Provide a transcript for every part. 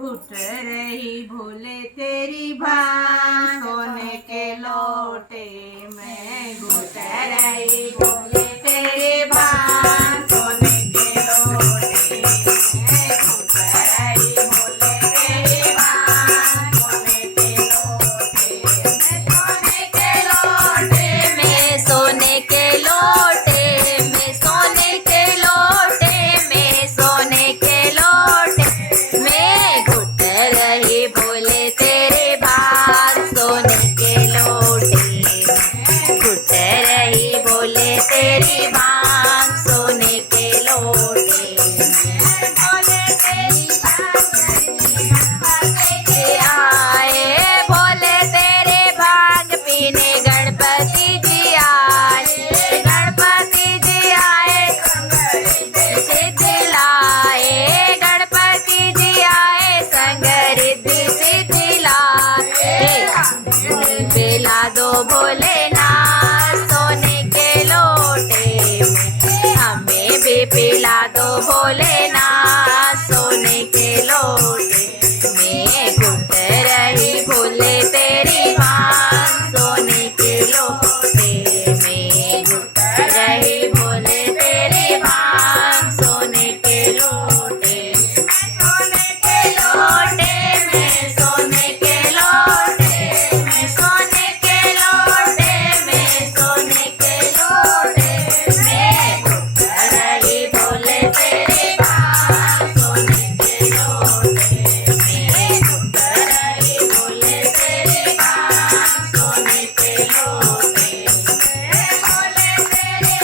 घुट रही भोले तेरी भांग सोने के लोटे में घुट रही भोले तेरी भांग सोने के लोटे में घुट रही भोले तेरी भांग सोने के लोटे में सोने के लोटे में सोने के लोटे में सोने के लोटे में घुट रही भोले तेरे भाग सोने के लोटे में घुट रही भोले तेरी भाग सोने के लोटे में भोले तेरी आए भोले तेरे भाग पीने गणपति जी आए गणपति जी आए सिद्धि लाए गणपति जी आए संग रिद्धि सिद्धि लाए पिला दो भोलेनाथ सोने के लोटे में हमें भी पिला दो भोलेनाथ सोने के लोटे में घुट रही भोले तेरी भांग सोने के लोटे में घुट रही भोले तेरी भांग सोने के लोटे में सोने के लोटे में सोने के लोटे में सोने के लोटे में घुट रही भोले तेरी भांग सोने के लोटे में घुट रही भोले तेरी भांग सोने के लोटे में भोले तेरी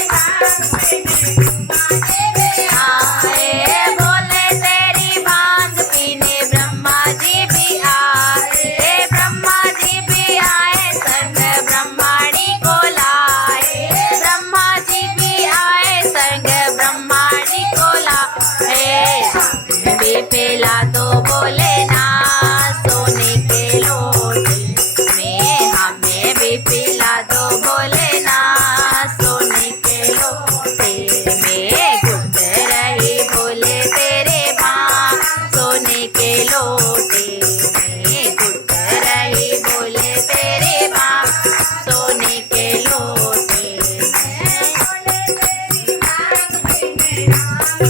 आए भोले तेरी भांग पीने ब्रह्मा जी भी आए ब्रह्मा जी भी आए संग ब्रह्माणी को लाए ब्रह्मा जी भी आए संग ब्रह्माणी को लाए भी पिला दो भोलेनाथ सोने के लोटे में हमें भी पिला दो भोलेनाथ सोने के लोटे में घुट रही भोले तेरे भांग सोने के लोटे में घुट रही भोले तेरे भांग सोने के लोटे में भोले तेरी भांग